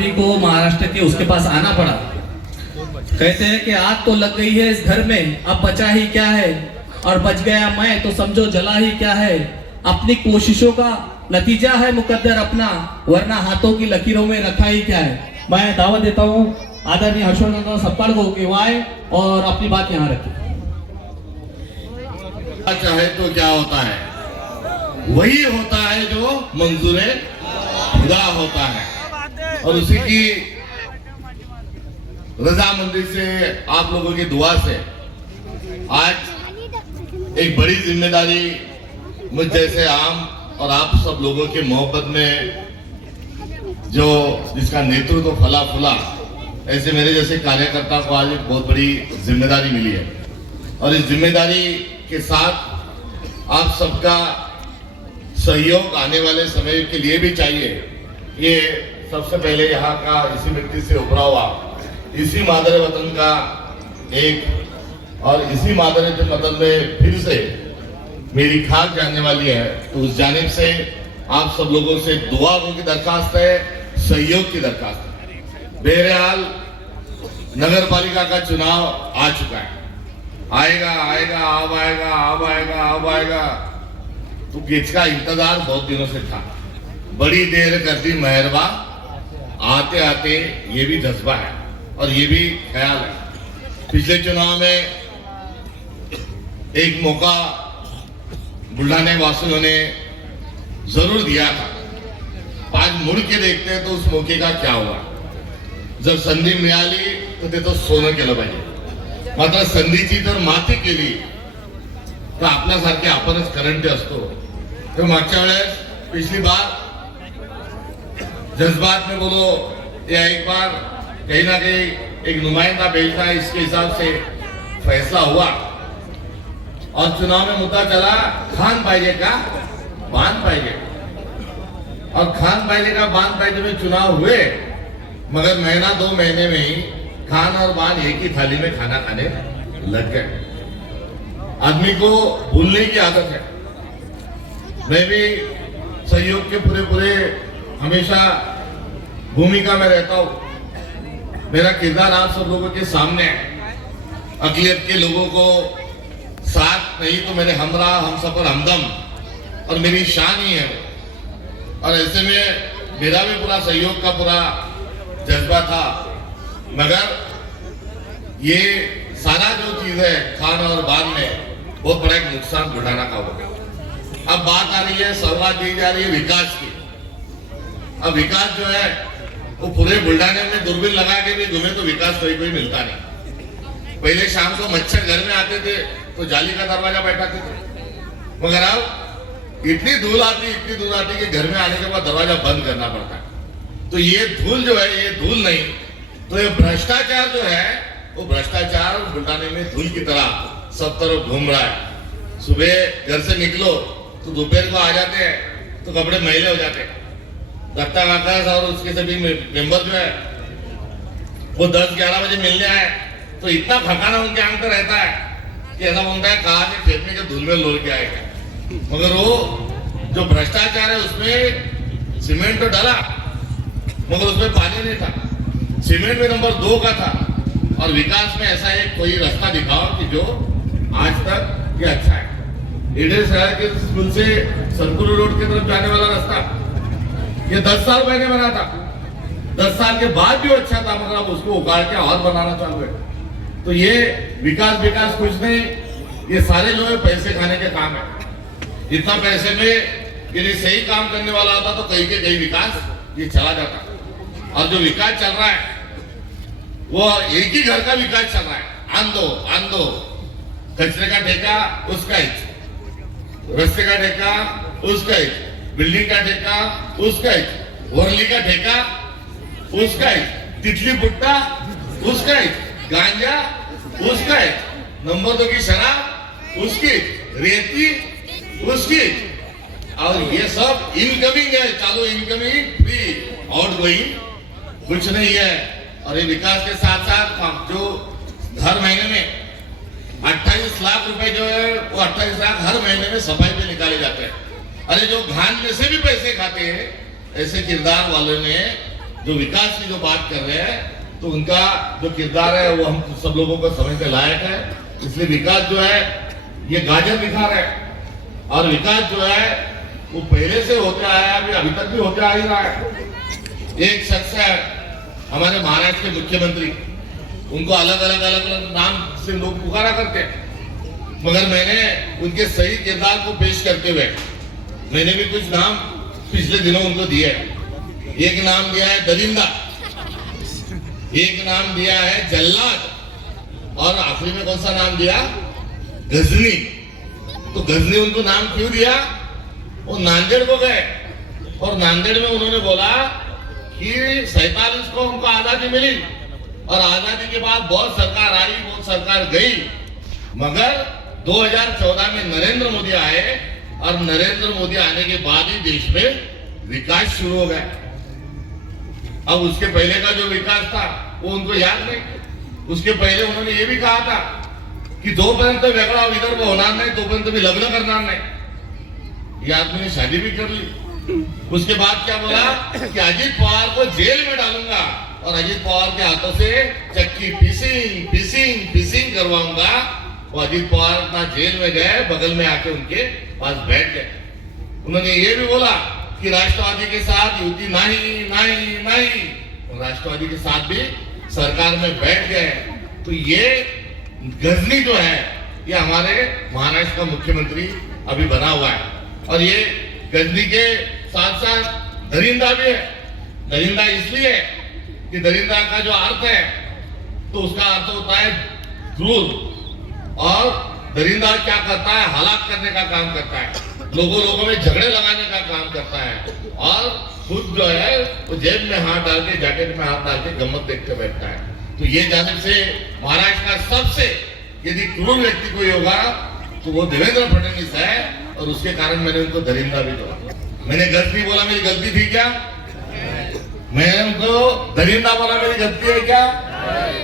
आदमी को महाराष्ट्र के उसके पास आना पड़ा। कहते हैं कि आग तो लग गई है इस घर में, अब बचा ही क्या है, और बच गया मैं तो समझो जला ही क्या है। अपनी कोशिशों का नतीजा है मुकद्दर अपना, वरना हाथों की लकीरों में रखा ही क्या है। मैं दावत देता हूँ आदरणीय हर्षवर्धन सप्पाड़ को कि वो आए और अपनी बात यहाँ रखें। चाहे तो क्या होता है, वही होता है जो मंजूर खुदा होता है, और उसी की रजामंदी से, आप लोगों की दुआ से आज एक बड़ी जिम्मेदारी मुझ जैसे आम और आप सब लोगों के मोहब्बत में जो जिसका नेतृत्व फला फूला, ऐसे मेरे जैसे कार्यकर्ता को आज एक बहुत बड़ी जिम्मेदारी मिली है। और इस जिम्मेदारी के साथ आप सबका सहयोग आने वाले समय के लिए भी चाहिए। ये सबसे पहले यहाँ का इसी मिट्टी से उभरा हुआ, इसी मादर वतन का एक, और इसी मादर वतन में फिर से मेरी खाक जाने वाली है, तो उस जानिब से आप सब लोगों से दुआ की दरखास्त है, सहयोग की दरखास्त है। बहरहाल नगर पालिका का चुनाव आ चुका है, आएगा आएगा अब आएगा अब आएगा अब आएगा, तो इसका इंतजार बहुत दिनों से था। बड़ी देर कर दी मेहरबा, आते आते ये भी जज्बा है और ये भी ख्याल है। पिछले चुनाव में एक मौका बुल्ढाने वासियों ने जरूर दिया था। आज मुड़ के देखते हैं तो उस मौके का क्या हुआ। जर संधी मिळाली तर ते तो सोनं केलं पाहिजे, मात्र संधीची तर माती केली तर आपल्यासारखे आपणच करंटे असतो। तो मागच्या वेळेस पिछली बार जज्बात में बोलो या एक बार कहीं ना कहीं एक नुमाइंदा भेजना है, इसके हिसाब से फैसला हुआ और चुनाव में मुद्दा चला खान पाहिजे का बांध पाहिजे, और खान पाहिजे का बांध पाहिजे में चुनाव हुए, मगर महीना 2 महीने में ही खान और बांध एक ही थाली में खाना खाने लग गए। आदमी को भूलने की आदत है। मैं भी सहयोग के पूरे हमेशा भूमिका में रहता हूं। मेरा किरदार आप सब लोगों के सामने है। अकलियत के लोगों को साथ नहीं तो मेरे हमरा हम सफर हमदम, और मेरी शान ही है। और ऐसे में मेरा भी पूरा सहयोग का पूरा जज्बा था, मगर ये सारा जो चीज है खान और बान में बहुत बड़ा एक नुकसान बुढ़ाना का होगा। अब बात आ रही है, सौगात दी जा रही है विकास की। अब विकास जो है वो पूरे बुल्ढाने में दूरबीन लगा के भी घूमे तो विकास कोई मिलता नहीं। पहले शाम को मच्छर घर में आते थे तो जाली का दरवाजा बैठाते थे, मगर अब इतनी धूल आती कि घर में आने के बाद दरवाजा बंद करना पड़ता है। तो ये धूल जो है, ये धूल नहीं तो ये भ्रष्टाचार जो है, वो भ्रष्टाचार बुल्ढाने में धूल की तरह सब तरफ घूम रहा है। सुबह घर से निकलो तो दोपहर को आ जाते हैं तो कपड़े मैले हो जाते हैं। दत्ता काका और उसके सभी मेंबर जो है वो 10-11 बजे मिलने आए तो इतना फकाना उनके आंख पे रहता है कि ऐसा बोलता है कहा कि खेत में के धूल में लोड़ के आएगा। मगर वो जो भ्रष्टाचार है उसमें सीमेंट तो डाला मगर उसमें पानी नहीं था, सीमेंट में नंबर 2 का था। और विकास में ऐसा एक कोई रास्ता दिखाओ कि जो आज तक ये अच्छा है। ईडे शहर के स्कूल से सरकुल रोड की तरफ जाने वाला रास्ता ये 10 साल पहले बना था, 10 साल के बाद भी अच्छा था, मगर अब उसको उगाड़ के और बनाना चालू है। तो ये विकास कुछ नहीं, ये सारे जो है पैसे खाने के काम है। इतना पैसे में यदि सही काम करने वाला होता तो कहीं के कहीं विकास ये चला जाता। और जो विकास चल रहा है वो एक ही घर का विकास चल रहा है। आन दो कचरे का ठेका उसका ही, रस्ते का ठेका उसका ही, बिल्डिंग का ठेका उसका ही, वर्ली का ठेका उसका ही, तितली पुट्टा उसका ही, गांजा उसका ही, नंबर 2 की शराब उसकी, रेती उसकी। और ये सब इनकमिंग है, चालू इनकमिंग, फ्री आउटगोइंग कुछ नहीं है। और ये विकास के साथ साथ जो हर महीने में 28 लाख रुपए जो है वो 28 लाख हर महीने में सफाई पे निकाले जाते हैं। अरे जो घान में से भी पैसे खाते हैं ऐसे किरदार वालों ने जो विकास की जो बात कर रहे हैं, तो उनका जो किरदार है वो हम सब लोगों को समझने लायक है। इसलिए विकास जो है ये गाजर दिखा रहा है, और विकास जो है वो पहले से होते आया है, अभी तक भी होते आ ही रहा है। एक शख्स है हमारे महाराष्ट्र के मुख्यमंत्री, उनको अलग अलग नाम से लोग पुकारा करते हैं, मगर मैंने उनके सही किरदार को पेश करते हुए मैंने भी कुछ नाम पिछले दिनों उनको दिए। एक नाम दिया है दरिंदा, एक नाम दिया है जल्लाद, और आखिरी में कौन सा नाम दिया? गजनी। तो गजनी उनको नाम क्यों दिया? वो नांदेड़ को गए और नांदेड़ में उन्होंने बोला कि 47 को उनको आजादी मिली, और आजादी के बाद बहुत सरकार आई, बहुत सरकार गई, मगर 2014 में नरेंद्र मोदी आए, और नरेंद्र मोदी आने के बाद ही देश में विकास शुरू हो गया। अब उसके पहले का जो विकास था वो उनको याद नहीं। उसके पहले उन्होंने ये भी कहा था कि जोपर्यंत वेगळा विदर्भ होणार नाही तोपर्यंत मी लग्न करणार नाही। ये आदमी ने शादी भी कर ली। उसके बाद क्या बोला कि अजीत पवार को जेल में डालूंगा, और अजीत पवार के हाथों से चक्की पीसिंग पीसिंग पीसिंग करवाऊंगा। वो अजीत पवार ना जेल में गए, बगल में आके उनके पास बैठ गए। उन्होंने ये भी बोला कि राष्ट्रवादी के साथ युति नहीं नहीं नहीं, राष्ट्रवादी के साथ भी सरकार में बैठ गए। तो ये गजनी जो है ये हमारे महाराष्ट्र का मुख्यमंत्री अभी बना हुआ है, और ये गजनी के साथ साथ दरिंदा भी है। दरिंदा इसलिए कि दरिंदा का जो अर्थ है तो उसका अर्थ होता है क्रूर, और दरिंदा क्या करता है? हलाक करने का काम करता है, लोगों में झगड़े लगाने का काम करता है, और खुद जो है वो जेब में हाथ डाल के, जैकेट में हाथ डाल के गम्मत देखते बैठता है। तो ये जानिब से महाराष्ट्र का सबसे यदि क्रूर व्यक्ति कोई होगा तो वो देवेंद्र फडणवीस है, और उसके कारण मैंने उनको दरिंदा भी बोला। मैंने गलती बोला, मेरी गलती थी क्या? मैंने उनको दरिंदा बोला, मेरी गलती है क्या?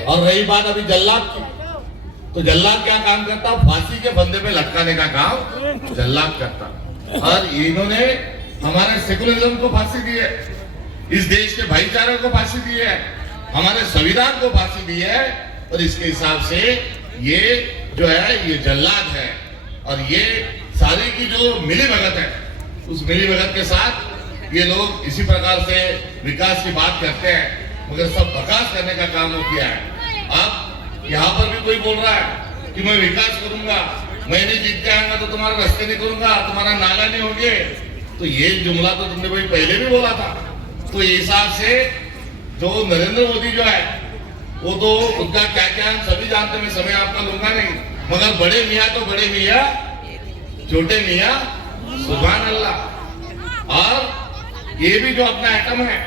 और रही बात अभी जल्लाद की, तो जल्लाद क्या काम करता? फांसी के फंदे पे लटकाने का काम जल्लाद करता। और इन्होंने हमारे सेकुलरिज्म को फांसी दी है, इस देश के भाईचारे को फांसी दी है, हमारे संविधान को फांसी दी है, और इसके हिसाब से ये जो है ये जल्लाद है। और ये सारी की जो मिली भगत है, उस मिली भगत के साथ ये लोग इसी प्रकार से विकास की बात करते हैं, मगर सब बकवास करने का काम हो किया है। अब यहाँ पर भी कोई बोल रहा है कि मैं विकास करूंगा, मैं नहीं जीत के आऊंगा तो तुम्हारा रास्ते नहीं करूंगा, तुम्हारा नाला नहीं होंगे। तो ये जुमला तो तुमने भाई पहले भी बोला था। तो इस हिसाब से जो नरेंद्र मोदी जो है वो तो उनका क्या क्या हम सभी जानते, मैं समय आपका लूंगा नहीं, मगर बड़े मियाँ तो बड़े मियाँ, छोटे मियाँ सुभान अल्लाह। और ये भी जो अपना आइटम है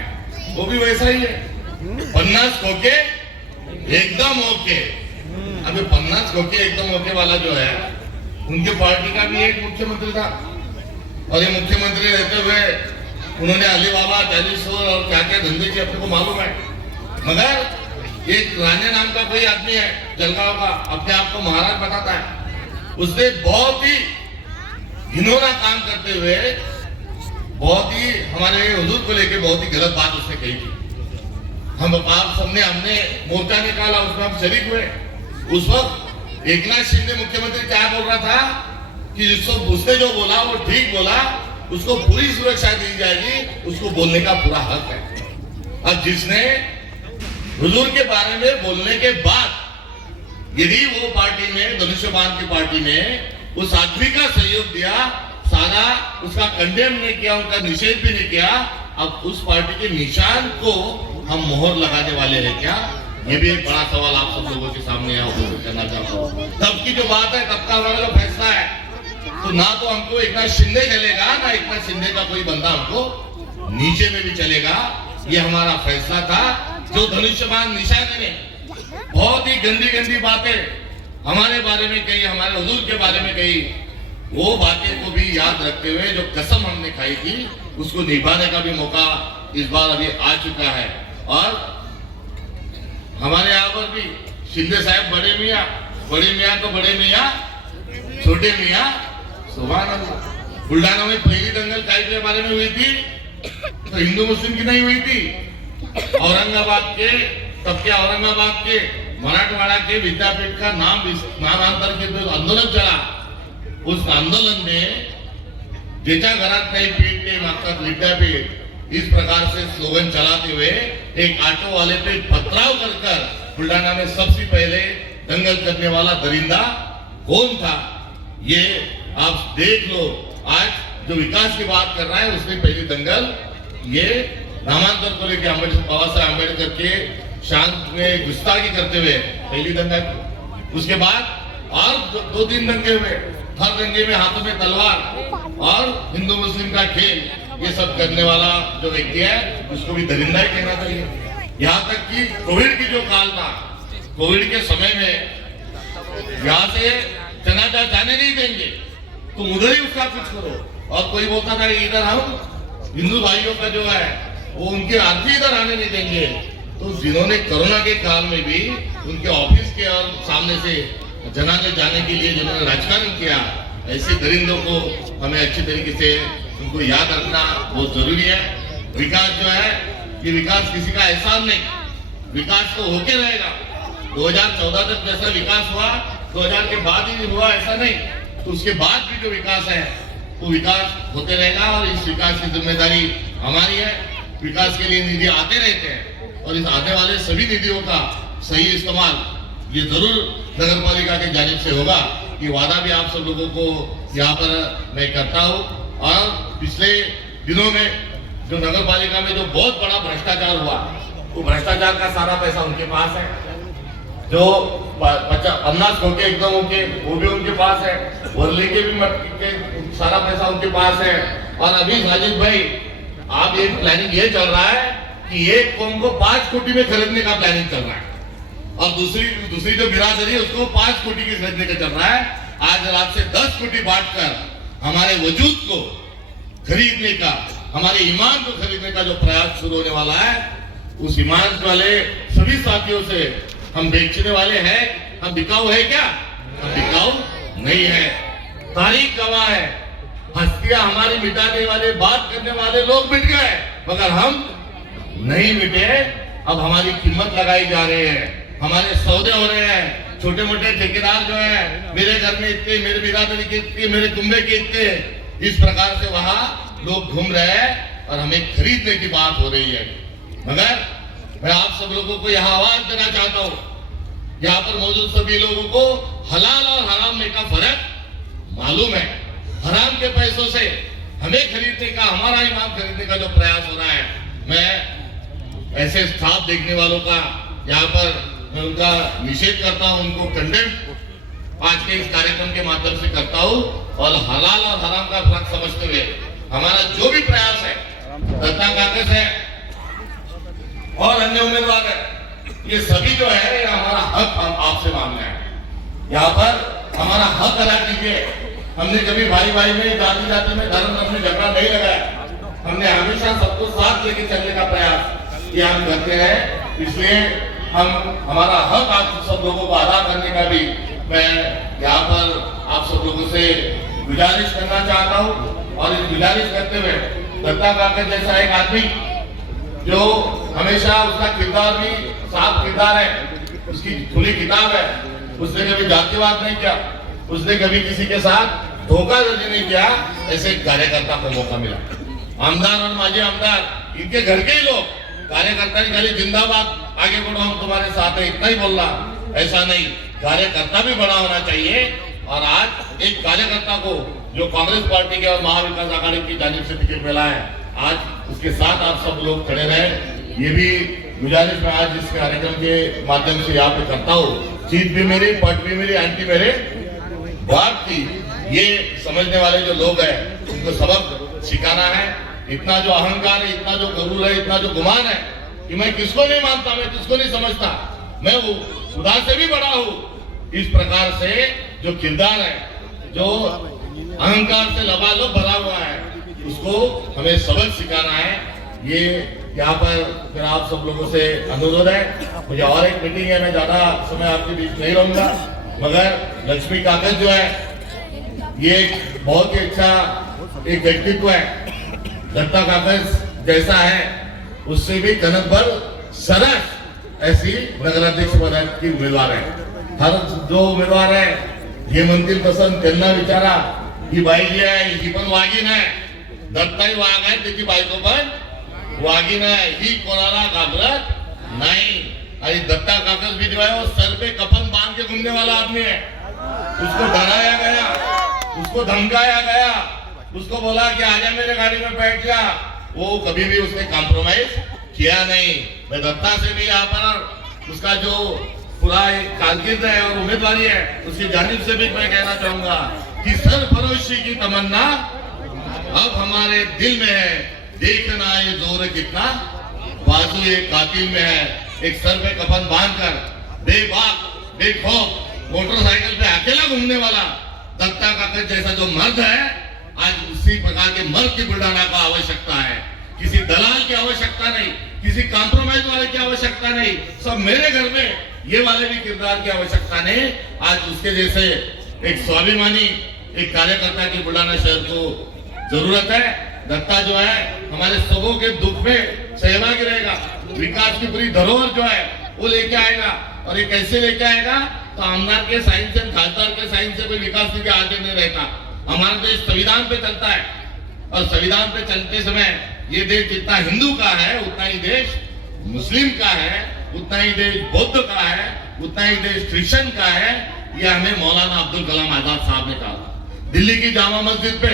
वो भी वैसा ही है, 50 खोके एकदम ओके। अभी 50 खोके एकदम ओके वाला जो है उनके पार्टी का भी एक मुख्यमंत्री था, और ये मुख्यमंत्री रहते हुए उन्होंने अलीबाबा, टेलीस्टोर और क्या क्या धंधे किए अपने को मालूम है। मगर एक राणे नाम का कोई आदमी है जलगांव का, अपने आप को महाराज बताता है, उसने बहुत ही घिनौना काम करते हुए बहुत ही हमारे हुजूर को लेके बहुत ही गलत बात उसने कही थी। हम आप सबने हमने मोर्चा निकाला, उसमें हम शरीक हुए। उस वक्त एकनाथ शिंदे मुख्यमंत्री क्या बोल रहा था कि जिसको उसने जो बोला वो ठीक बोला, उसको पूरी सुरक्षा दी जाएगी, उसको बोलने का पूरा हक है। अब जिसने हुजूर के बारे में बोलने के बाद यदि वो पार्टी ने, धनुष्यबाण की पार्टी ने उस आदमी का सहयोग दिया, सारा उसका कंडेम नहीं किया, उनका निषेध भी नहीं किया, अब उस पार्टी के निशान को हम मोहर लगाने वाले हैं क्या? ये भी एक बड़ा सवाल आप सब लोगों के सामने करना चाहता हूँ। तब की जो बात है, तब का हमारा जो फैसला है, तो ना तो हमको एकनाथ शिंदे चलेगा, ना एकनाथ शिंदे का कोई बंदा हमको नीचे में भी चलेगा। ये हमारा फैसला था। जो धनुष्यबाण निशाने ने बहुत ही गंदी गंदी बातें हमारे बारे में कही, हमारे हुजूर के बारे में कही, वो बातें को भी याद रखते हुए जो कसम हमने खाई थी उसको निभाने का भी मौका इस बार अभी आ चुका है। और हमारे यहाँ पर भी शिंदे साहब बड़े मियाँ तो बड़े मियाँ, छोटे मियाँ सुभान अल्लाह। बुल्ढाना में पहली दंगल काय के बारे में हुई थी तो हिंदू मुस्लिम की नहीं हुई थी, औरंगाबाद के, तब के औरंगाबाद के मराठवाड़ा के विद्यापीठ का नामांतर के जो आंदोलन चला, उस आंदोलन में ज्याच्या घरात नाही पीठ ते मागतात विद्यापीठ, इस प्रकार से स्लोगन चलाते हुए एक ऑटो वाले पे पथराव कर बुल्ढाना में सबसे पहले दंगल करने वाला दरिंदा कौन था, ये आप देख लो। आज जो विकास की बात कर रहा है उसने पहली दंगल ये नामांतर को लेकर बाबा साहब अम्बेडकर के शांत में गुस्ताखी करते हुए पहली दंगा की। उसके बाद और दो तीन दंगे हुए, हर दंगे में हाथों में तलवार और हिंदू मुस्लिम का खेल, ये सब करने वाला जो व्यक्ति है उसको भी दरिंदा ही कहना चाहिए। यहाँ तक कि कोविड की जो काल था, कोविड के समय में यहाँ से जनाजा जाने नहीं देंगे, तुम उधर ही उसका कुछ करो। और कोई बोलता था इधर हम हिंदू भाइयों का जो है वो उनके आरती इधर आने नहीं देंगे। तो जिन्होंने कोरोना के काल में भी उनके ऑफिस के और सामने से जनाजे जाने के लिए जिन्होंने राजकारण किया, ऐसे दरिंदों को हमें अच्छी तरीके से उनको याद रखना बहुत जरूरी है। विकास जो है ये विकास किसी का एहसान नहीं, विकास तो होके रहेगा। 2014 तक जैसा विकास हुआ 2000 के बाद ही हुआ ऐसा नहीं, तो उसके बाद भी जो विकास है वो विकास होते रहेगा। और इस विकास की जिम्मेदारी हमारी है। विकास के लिए निधि आते रहते हैं और इस आने वाले सभी निधियों का सही इस्तेमाल ये जरूर नगर पालिका के जानिब से होगा। ये वादा भी आप सब लोगों को यहाँ पर मैं करता हूँ। और पिछले दिनों में जो नगर पालिका में जो बहुत बड़ा भ्रष्टाचार हुआ, वो भ्रष्टाचार का सारा पैसा उनके पास है। जो 50 होके एकदम होके वो भी उनके पास है, वर्ली के भी सारा पैसा उनके पास है। और अभी साजिद भाई आप एक प्लानिंग ये चल रहा है कि एक कौम को 5 कोटी में खरीदने का प्लानिंग चल रहा है, और दूसरी जो बिरादरी है उसको 5 कोटी की खरीदने का चल रहा है। आज रात से 10 कोटी बांटकर हमारे वजूद को खरीदने का, हमारे ईमान को खरीदने का जो प्रयास शुरू होने वाला है, उस ईमान वाले सभी साथियों से हम बेचने वाले हैं। हम बिकाऊ है क्या? हम बिकाऊ नहीं है। तारीख गवाह है, हस्तियां हमारी मिटाने वाले, बात करने वाले लोग मिट गए, मगर हम नहीं मिटे। अब हमारी कीमत लगाई जा रही है, हमारे सौदे हो रहे हैं। छोटे मोटे ठेकेदार जो है, मेरे घर में इतने, मेरे बिरादरी के इतने, मेरे कुंबे के इतने, इस प्रकार से वहां लोग घूम रहे हैं और हमें खरीदने की बात हो रही है। मगर मैं आप सब लोगों को यहाँ आवाज देना चाहता हूँ, यहाँ पर मौजूद सभी लोगों को हलाल और हराम में का फर्क मालूम है। हराम के पैसों से हमें खरीदने का, हमारा ईमान खरीदने का जो प्रयास हो रहा है, मैं ऐसे स्टाफ देखने वालों का यहाँ पर मैं उनका निषेध करता हूँ, उनको कंडेम आज के इस कार्यक्रम के माध्यम से करता हूँ। और हलाल और हराम का फर्क समझते हुए हमारा जो भी प्रयास है, दत्ता कागज है और अन्य उम्मीदवार है, ये सभी जो है ये हमारा हक हम आपसे मांगना है। यहाँ पर हमारा हक अदा कीजिए। हमने कभी भाई भाई में, जाति जाति में, धर्म में झगड़ा नहीं लगाया। हमने हमेशा सबको साथ लेके चलने का प्रयास ये हम करते हैं। इसलिए हम हमारा हक आप सब लोगों को अदा करने का भी मैं यहाँ पर आप सब लोगों से गुजारिश करना चाहता हूँ। और इस गुजारिश करते हुए दत्ता कागज जैसा एक आदमी जो हमेशा, उसका किरदार भी साफ किरदार है, उसकी खुली किताब है, उसने कभी जातिवाद नहीं किया, उसने कभी किसी के साथ धोखाधड़ी नहीं किया। ऐसे कार्यकर्ता को मौका मिला। आमदार और माजी आमदार, इनके घर के ही लोग, कार्यकर्ता ही खाली जिंदाबाद आगे बढ़ो हम तुम्हारे साथ है इतना ही बोलना, ऐसा नहीं, कार्यकर्ता भी बड़ा होना चाहिए। और आज एक कार्यकर्ता को जो कांग्रेस पार्टी के और महाविकास आघाड़ी की जानिब से टिकट मिला है, आज उसके साथ आप सब लोग खड़े रहे। ये भी गुजारिश मैं आज इस कार्यक्रम के माध्यम से यहाँ पे करता हूँ। जीत भी मेरी, पट भी मेरी, आंटी मेरे बात की। ये समझने वाले जो लोग हैं उनको सबक सिखाना है। इतना जो अहंकार है, इतना जो गरूर है, इतना जो गुमान है कि मैं किसको नहीं मानता, मैं किसको नहीं समझता, मैं वो खुदा से भी बड़ा हूँ, इस प्रकार से जो किरदार है, जो अहंकार से लबालब भरा हुआ है, उसको हमें सबक सिखाना है। ये यहाँ पर फिर आप सब लोगों से अनुरोध है। मुझे और एक मीटिंग है, मैं ज्यादा समय आपके बीच नहीं रहूंगा, मगर लक्ष्मी कागज जो है ये बहुत ही अच्छा एक व्यक्तित्व है। दत्ता कागज जैसा है उससे भी कनक भर सरस ऐसी नगराध्यक्ष पदाची की उमेदवार आहे. हर जो उमेदवार आहे हे म्हणतील पसंत त्यांना विचारा, ही बाई जी आहे ही पण वाघीण आहे, दत्ताई वाघ आहे, त्याची बायको पण वाघीण आहे, ही कोणाला घाबरत नहीं. अरे दत्ता काकस भी जो है वो सर पे कफन बांध के घूमने वाला आदमी है. उसको डराया गया, उसको धमकाया गया, उसको बोला कि आजा मेरे गाड़ी में बैठ जा, वो कभी भी उसने कॉम्प्रोमाइज किया नहीं. मैं दत्ता से भी यहाँ पर उसका जो पूरा एक कारकिर्द है और उम्मीदवारी है उसकी जानिब से भी मैं कहना चाहूंगा कि सरफरोशी की तमन्ना अब हमारे दिल में है. देखना ये जोर कितना बाजू एक कातिल में है. एक सर पे कफन बांधकर बेबाक बेखौफ मोटरसाइकिल पे अकेला घूमने वाला दत्ता काकस जैसा जो मर्द है, आज उसी प्रकार के मर्द की बुलाना को आवश्यकता है. किसी दलाल की आवश्यकता नहीं, किसी कॉम्प्रोमाइज वाले की आवश्यकता नहीं, सब मेरे घर में ये वाले भी किरदार की आवश्यकता नहीं. आज उसके जैसे एक स्वाभिमानी एक कार्यकर्ता की बुलाना शहर को जरूरत है. दत्ता जो है हमारे सबों के दुख में सहभागी रहेगा, विकास की पूरी धरोहर जो है वो लेके आएगा. और ये कैसे लेके आएगा? तो आमदार के साइन से, खासदार के साइन से कोई विकास निधि आगे नहीं रहता. हमारा देश संविधान पे चलता है और संविधान पे चलते समय ये देश जितना हिंदू का है उतना ही देश मुस्लिम का है, उतना ही देश बौद्ध का है, उतना ही देश क्रिश्चियन का है. ये हमें मौलाना अब्दुल कलाम आजाद साहब ने कहा. दिल्ली की जामा मस्जिद पे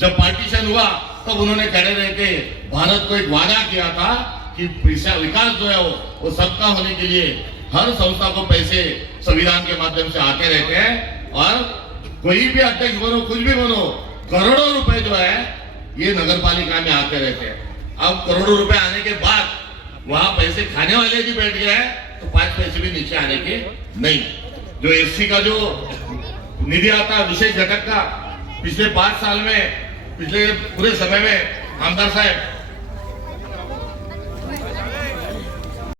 जब पार्टीशन हुआ तब उन्होंने खड़े रह के भारत को एक वादा किया था कि विकास जो है वो सबका होने के लिए हर संस्था को पैसे संविधान के माध्यम से आते रहते हैं. और कोई भी अध्यक्ष बनो, कुछ भी बनो, करोड़ों रुपए जो है ये नगर पालिका में आते रहते हैं. अब करोड़ों रुपए आने के बाद वहां पैसे खाने वाले भी बैठ गए हैं तो 5 पैसे भी नीचे आने के नहीं. जो एससी का जो निधि आता है विशेष घटक का, पिछले 5 साल में, पिछले पूरे समय में आमदार साहब